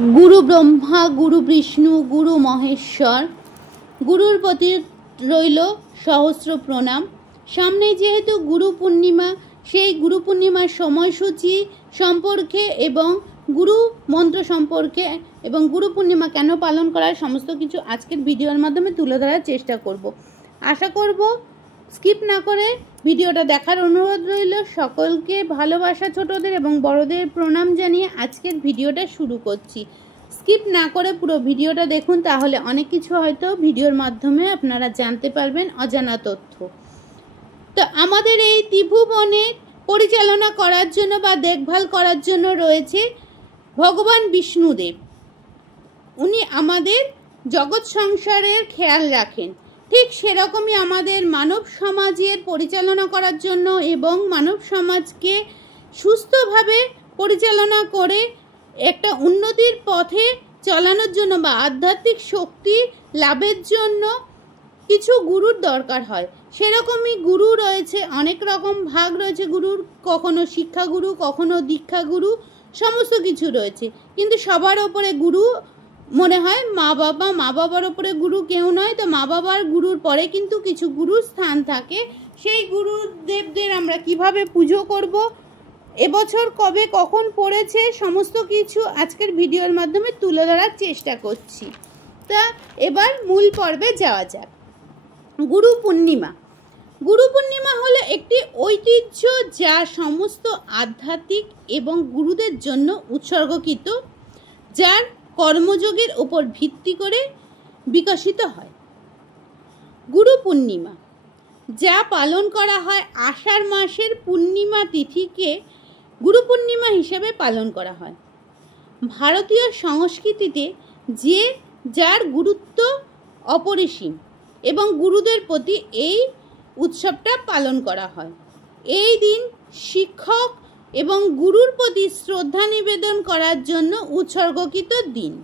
গুরু ব্রহ্মা, গুরু বিষ্ণু, গুরু মহেশ্বর, গুরুর প্রতি রইল সহস্র প্রণাম। সামনে যেহেতু গুরু পূর্ণিমা, সেই গুরু পূর্ণিমার সময়সূচি সম্পর্কে এবং গুরু মন্ত্র সম্পর্কে এবং গুরু পূর্ণিমা কেন পালন করার সমস্ত কিছু আজকের ভিডিওর মাধ্যমে তুলে ধরার চেষ্টা করব। আশা করব স্কিপ না করে ভিডিওটা দেখার অনুরোধ রইল। সকলকে ভালোবাসা, ছোটদের এবং বড়দের প্রণাম জানিয়ে আজকের ভিডিওটা শুরু করছি। স্কিপ না করে পুরো ভিডিওটা দেখুন, তাহলে অনেক কিছু হয়তো ভিডিওর মাধ্যমে আপনারা জানতে পারবেন, অজানা তথ্য। তো আমাদের এই ত্রিভুবনে পরিচালনা করার জন্য বা দেখভাল করার জন্য রয়েছে ভগবান বিষ্ণুদেব। উনি আমাদের জগৎ সংসারের খেয়াল রাখেন। ঠিক সেরকমই আমাদের মানব সমাজের পরিচালনা করার জন্য এবং মানব সমাজকে সুস্থভাবে পরিচালনা করে একটা উন্নতির পথে চলানোর জন্য বা আধ্যাত্মিক শক্তি লাভের জন্য কিছু গুরুর দরকার হয়। সেরকমই গুরু রয়েছে, অনেক রকম ভাগ রয়েছে গুরুর, কখনো শিক্ষাগুরু, কখনো দীক্ষাগুরু, সমস্ত কিছু রয়েছে। কিন্তু সবার ওপরে গুরু মনে হয় মা বাবা, মা বাবার ওপরে গুরু কেউ নয়। তো মা বাবার গুরুর পরে কিন্তু কিছু গুরুর স্থান থাকে। সেই গুরুদেবদের আমরা কিভাবে পুজো করব, এবছর কবে কখন পড়েছে, সমস্ত কিছু আজকের ভিডিওর মাধ্যমে তুলে ধরার চেষ্টা করছি। তা এবার মূল পর্বে যাওয়া যাক। গুরু পূর্ণিমা। গুরু পূর্ণিমা হলো একটি ঐতিহ্য যা সমস্ত আধ্যাত্মিক এবং গুরুদের জন্য উৎসর্গকৃত, যার কর্মযোগের উপর ভিত্তি করে বিকশিত হয়। গুরু পূর্ণিমা যা পালন করা হয় আষাঢ় মাসের পূর্ণিমা তিথিকে গুরু পূর্ণিমা হিসেবে পালন করা হয়। ভারতীয় সংস্কৃতিতে যার গুরুত্ব অপরিসীম এবং গুরুদের প্রতি এই উৎসবটা পালন করা হয়। এই দিন শিক্ষক এবং গুরুর প্রতি শ্রদ্ধা নিবেদন করার জন্য উৎসর্গকৃত দিন।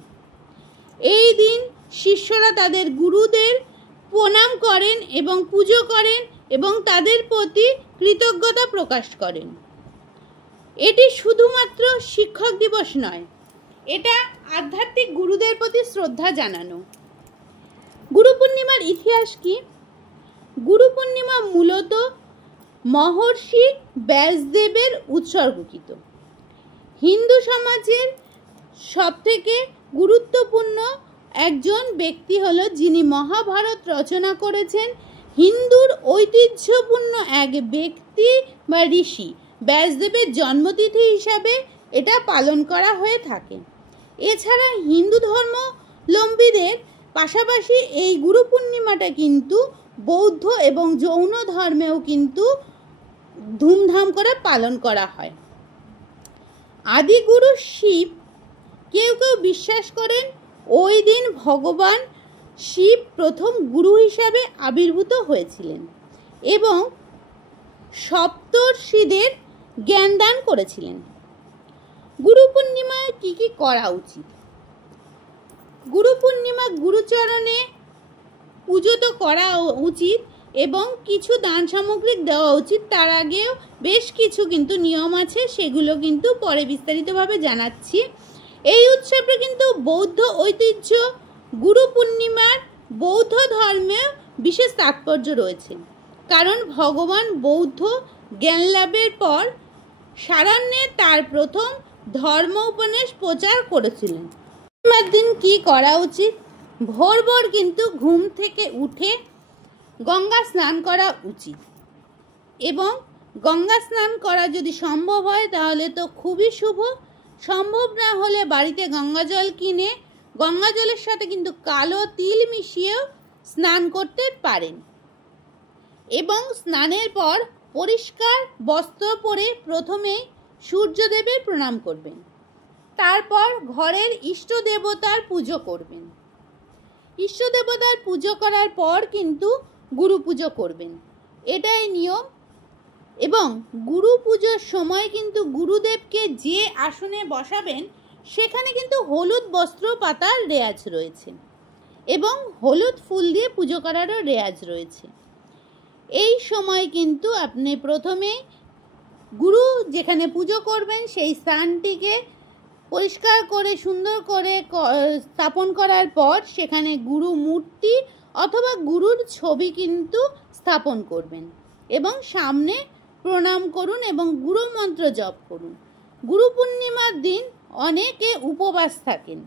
এই দিন শিষ্যরা তাদের গুরুদের প্রণাম করেন এবং পুজো করেন এবং তাদের প্রতি কৃতজ্ঞতা প্রকাশ করেন। এটি শুধুমাত্র শিক্ষক দিবস নয়, এটা আধ্যাত্মিক গুরুদের প্রতি শ্রদ্ধা জানানো। গুরু পূর্ণিমার ইতিহাস কি? গুরু পূর্ণিমা মূলত মহর্ষি ব্যাসদেবের উৎসর্গকৃত। হিন্দু সমাজের সবথেকে গুরুত্বপূর্ণ একজন ব্যক্তি হলো যিনি মহাভারত রচনা করেছেন। হিন্দুর ঐতিহ্যপূর্ণ এক ব্যক্তি বা ঋষি ব্যাসদেবের জন্মতিথি হিসাবে এটা পালন করা হয়ে থাকে। এছাড়া হিন্দু ধর্মাবলম্বীদের পাশাপাশি এই গুরু পূর্ণিমাটা কিন্তু বৌদ্ধ এবং জৈন ধর্মেও কিন্তু ধুমধাম করে পালন করা হয়। আদিগুরু শিব, কেউ কেউ বিশ্বাস করেন ওই দিন ভগবান শিব প্রথম গুরু হিসাবে আবির্ভূত হয়েছিলেন এবং সপ্তর্ষিদের জ্ঞান দান করেছিলেন। গুরু পূর্ণিমায় কি কি করা উচিত? গুরু পূর্ণিমা গুরুচরণে পুজো তো করা উচিত এবং কিছু দান সামগ্রী দেওয়া উচিত। তার আগেও বেশ কিছু কিন্তু নিয়ম আছে, সেগুলো কিন্তু পরে বিস্তারিতভাবে জানাচ্ছি। এই উৎসবটা কিন্তু বৌদ্ধ ঐতিহ্য। গুরু পূর্ণিমার বৌদ্ধ ধর্মেও বিশেষ তাৎপর্য রয়েছে, কারণ ভগবান বৌদ্ধ জ্ঞান লাভের পর সারণ্যে তার প্রথম ধর্ম উপন্যাস প্রচার করেছিলেন। পূর্ণিমার দিন কি করা উচিত? ভোর ভোর কিন্তু ঘুম থেকে উঠে গঙ্গা স্নান করা উচিত এবং গঙ্গা স্নান করা যদি সম্ভব হয় তাহলে তো খুবই শুভ। সম্ভব না হলে বাড়িতে গঙ্গা জল কিনে গঙ্গা জলের সাথে কিন্তু কালো তিল মিশিয়েও স্নান করতে পারেন এবং স্নানের পর পরিষ্কার বস্ত্র পরে প্রথমে সূর্যদেবের প্রণাম করবেন। তারপর ঘরের ইষ্ট দেবতার পুজো করবেন। ইষ্ট দেবতার পুজো করার পর কিন্তু গুরু পুজো করবেন, এটাই নিয়ম। এবং গুরু পুজোর সময় কিন্তু গুরুদেবকে যে আসনে বসাবেন সেখানে কিন্তু হলুদ বস্ত্র পাতার রেওয়াজ রয়েছে এবং হলুদ ফুল দিয়ে পুজো করারও রেওয়াজ রয়েছে। এই সময় কিন্তু আপনি প্রথমে গুরু যেখানে পুজো করবেন সেই স্থানটিকে পরিষ্কার করে সুন্দর করে স্থাপন করার পর সেখানে গুরু মূর্তি অথবা গুরুর ছবি কিন্তু স্থাপন করবেন এবং সামনে প্রণাম করুন এবং গুরু মন্ত্র জপ করুন। গুরু পূর্ণিমার দিন অনেকে উপবাস থাকেন।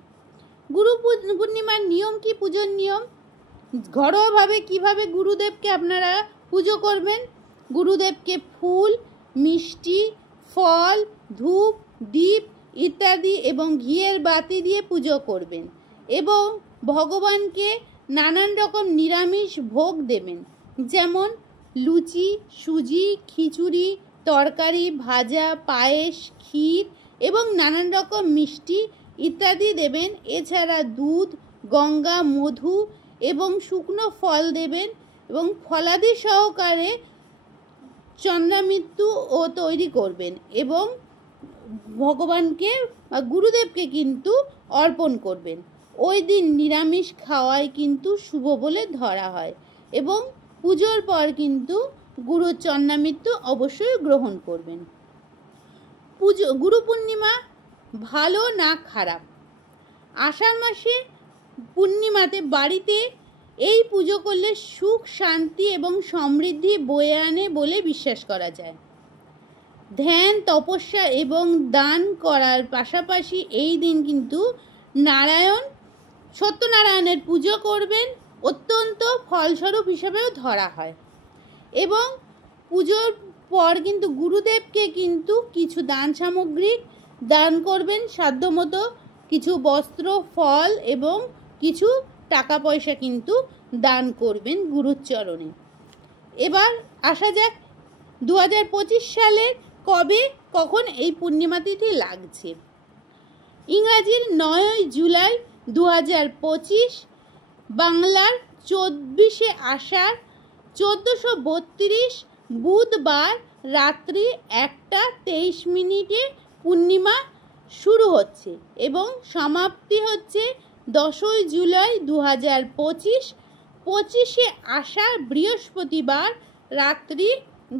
গুরু পূর্ণিমার নিয়ম কি? পুজোর নিয়ম ঘরোয়াভাবে কিভাবে গুরুদেবকে আপনারা পুজো করবেন। গুরুদেবকে ফুল, মিষ্টি, ফল, ধূপ, দীপ ইত্যাদি এবং ঘিয়ের বাতি দিয়ে পুজো করবেন এবং ভগবানকে নানান রকম নিরামিষ ভোগ দেবেন, যেমন লুচি, সুজি, খিচুড়ি, তরকারি, ভাজা, পায়েস, ক্ষীর এবং নানান রকম মিষ্টি ইত্যাদি দেবেন। এছাড়া দুধ, গঙ্গা, মধু এবং শুকনো ফল দেবেন এবং ফলাদি সহকারে চন্দ্রামৃত্যু ও তৈরি করবেন এবং ভগবানকে বা গুরুদেবকে কিন্তু অর্পণ করবেন। ওই দিন নিরামিষ খাওয়াই কিন্তু শুভ বলে ধরা হয় এবং পুজোর পর কিন্তু গুরুর চন্দ্রামৃত্যু অবশ্যই গ্রহণ করবেন। গুরু পূর্ণিমা ভালো না খারাপ? আষাঢ় মাসে পূর্ণিমাতে বাড়িতে এই পুজো করলে সুখ, শান্তি এবং সমৃদ্ধি বয়ে আনে বলে বিশ্বাস করা যায়। ধ্যান, তপস্যা এবং দান করার পাশাপাশি এই দিন কিন্তু সত্যনারায়ণের পুজো করবেন, অত্যন্ত ফলস্বরূপ হিসেবেও ধরা হয় এবং পুজোর পর কিন্তু গুরুদেবকে কিন্তু কিছু দান সামগ্রী দান করবেন, সাধ্যমতো কিছু বস্ত্র, ফল এবং কিছু টাকা পয়সা কিন্তু দান করবেন গুরুর চরণে। এবার আসা যাক 2025 সালের কখন এই পূর্ণিমা তিথি লাগছে। ইংরাজির 9 জুলাই 2025, বাংলার 24 আষাঢ় 1432 বুধবার রাত্রি 1:23 পূর্ণিমা শুরু হচ্ছে এবং সমাপ্তি হচ্ছে 10 জুলাই 2025, 25 আষাঢ় বৃহস্পতিবার রাত্রি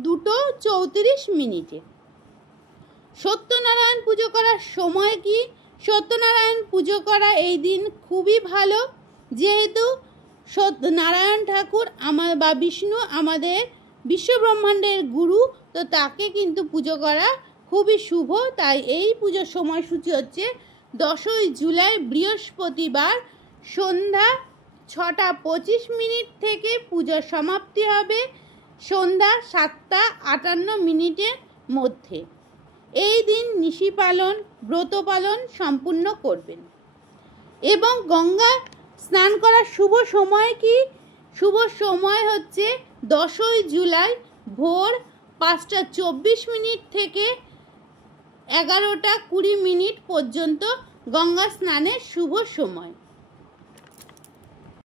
2:34। সত্যনারায়ণ পুজো করার সময় কি? সত্যনারায়ণ পুজো করা এই দিন খুবই ভালো, যেহেতু নারায়ণ ঠাকুর বা বিষ্ণু আমাদের বিশ্বব্রহ্মাণ্ডের গুরু, তো তাকে কিন্তু পুজো করা খুবই শুভ। তাই এই পুজোর সময়সূচি হচ্ছে 10 জুলাই বৃহস্পতিবার সন্ধ্যা 6:25 থেকে পুজোর সমাপ্তি হবে সন্ধ্যা 7:58 মধ্যে। এই দিন নিশি পালন, ব্রত পালন সম্পূর্ণ করবেন এবং গঙ্গা স্নান করার শুভ সময় কি? শুভ সময় হচ্ছে 10 জুলাই ভোর 5:24 থেকে 11:20 পর্যন্ত গঙ্গা স্নানের শুভ সময়।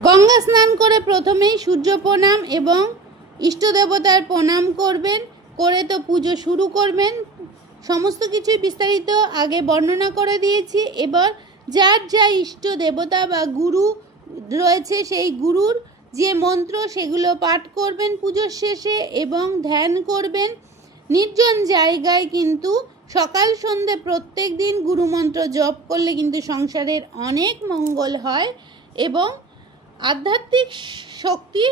গঙ্গা স্নান করে প্রথমেই সূর্য প্রণাম এবং ইষ্ট দেবতার প্রণাম করবেন, করে তো পুজো শুরু করবেন। সমস্ত কিছুই বিস্তারিত আগে বর্ণনা করে দিয়েছি। এবার যার যা ইষ্ট দেবতা বা গুরু রয়েছে সেই গুরুর যে মন্ত্র সেগুলো পাঠ করবেন পুজোর শেষে এবং ধ্যান করবেন। নির্জন জায়গায় কিন্তু সকাল সন্ধ্যে প্রত্যেক দিন গুরু মন্ত্র জপ করলে কিন্তু সংসারের অনেক মঙ্গল হয় এবং আধ্যাত্মিক শক্তি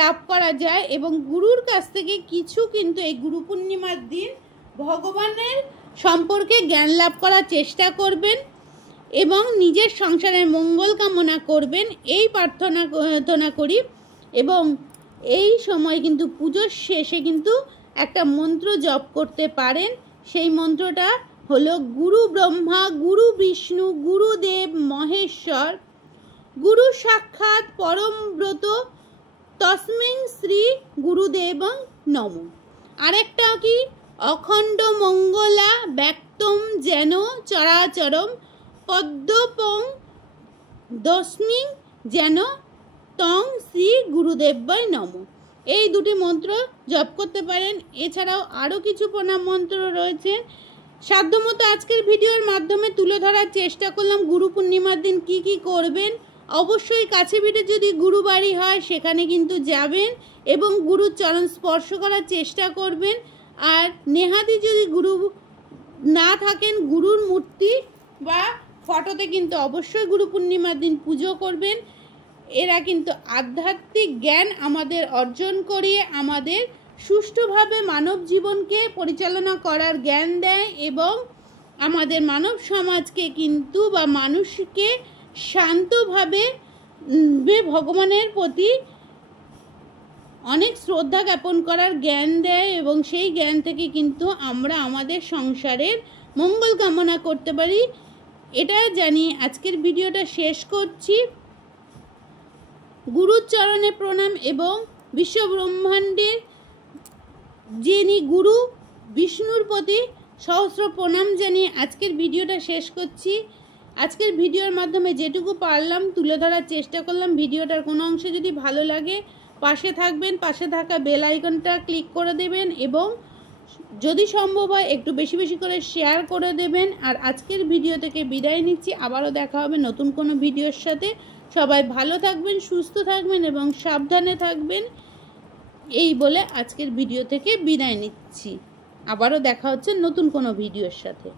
লাভ করা যায় এবং গুরুর কাছ থেকে কিছু কিন্তু এই গুরু পূর্ণিমার দিন ভগবানের সম্পর্কে জ্ঞান লাভ করার চেষ্টা করবেন এবং নিজের সংসারের মঙ্গল কামনা করবেন, এই প্রার্থনা করি। এবং এই সময় কিন্তু পুজোর শেষে কিন্তু একটা মন্ত্র জপ করতে পারেন। সেই মন্ত্রটা হলো গুরু ব্রহ্মা, গুরু বিষ্ণু, গুরুদেব মহেশ্বর, গুরু সাক্ষাৎ পরম ব্রত, তস্মিং শ্রী গুরুদেবং নমঃ। আরেকটা কি? অখণ্ড মঙ্গলা ব্যক্তম যেন চরাচরম পদ্মপং দস্মিং যেন তং শ্রী গুরুদেবায় নমঃ। এই দুটি মন্ত্র জপ করতে পারেন। এছাড়াও আরও কিছু প্রণাম মন্ত্র রয়েছে, সাধ্যমতো আজকের ভিডিওর মাধ্যমে তুলে ধরার চেষ্টা করলাম গুরু পূর্ণিমার দিন কি কি করবেন। অবশ্যই কাছে পিঠে যদি গুরু বাড়ি হয় সেখানে কিন্তু যাবেন এবং গুরুর চরণ স্পর্শ করার চেষ্টা করবেন। আর নেহাতি যদি গুরু না থাকেন, গুরুর মূর্তি বা ফটোতে কিন্তু অবশ্যই গুরু পূর্ণিমার দিন পুজো করবেন। এরা কিন্তু আধ্যাত্মিক জ্ঞান আমাদের অর্জন করিয়ে আমাদের সুষ্ঠুভাবে মানব জীবনকে পরিচালনা করার জ্ঞান দেয় এবং আমাদের মানব সমাজকে কিন্তু বা মানুষকে শান্তভাবে ভগবানের প্রতি অনেক শ্রদ্ধা জ্ঞাপন করার জ্ঞান দেয় এবং সেই জ্ঞান থেকে কিন্তু আমরা আমাদের সংসারের মঙ্গল কামনা করতে পারি। এটা জানিয়ে আজকের ভিডিওটা শেষ করছি। গুরুর চরণে প্রণাম এবং বিশ্ব ব্রহ্মাণ্ডের যিনি গুরু বিষ্ণুর প্রতি সহস্র প্রণাম জানিয়ে আজকের ভিডিওটা শেষ করছি। আজকের ভিডিওর মাধ্যমে যেটুকু পারলাম তুলে ধরার চেষ্টা করলাম। ভিডিওটার কোনো অংশ যদি ভালো লাগে পাশে থাকবেন, পাশে থাকা বেল আইকনটা ক্লিক করে দেবেন এবং যদি সম্ভব হয় একটু বেশি বেশি করে শেয়ার করে দেবেন। আর আজকের ভিডিও থেকে বিদায় নিচ্ছি, আবারও দেখা হবে নতুন কোনো ভিডিওর সাথে। সবাই ভালো থাকবেন, সুস্থ থাকবেন এবং সাবধানে থাকবেন এই বলে আজকের ভিডিও থেকে বিদায় নিচ্ছি। আবারও দেখা হচ্ছে নতুন কোনো ভিডিওর সাথে।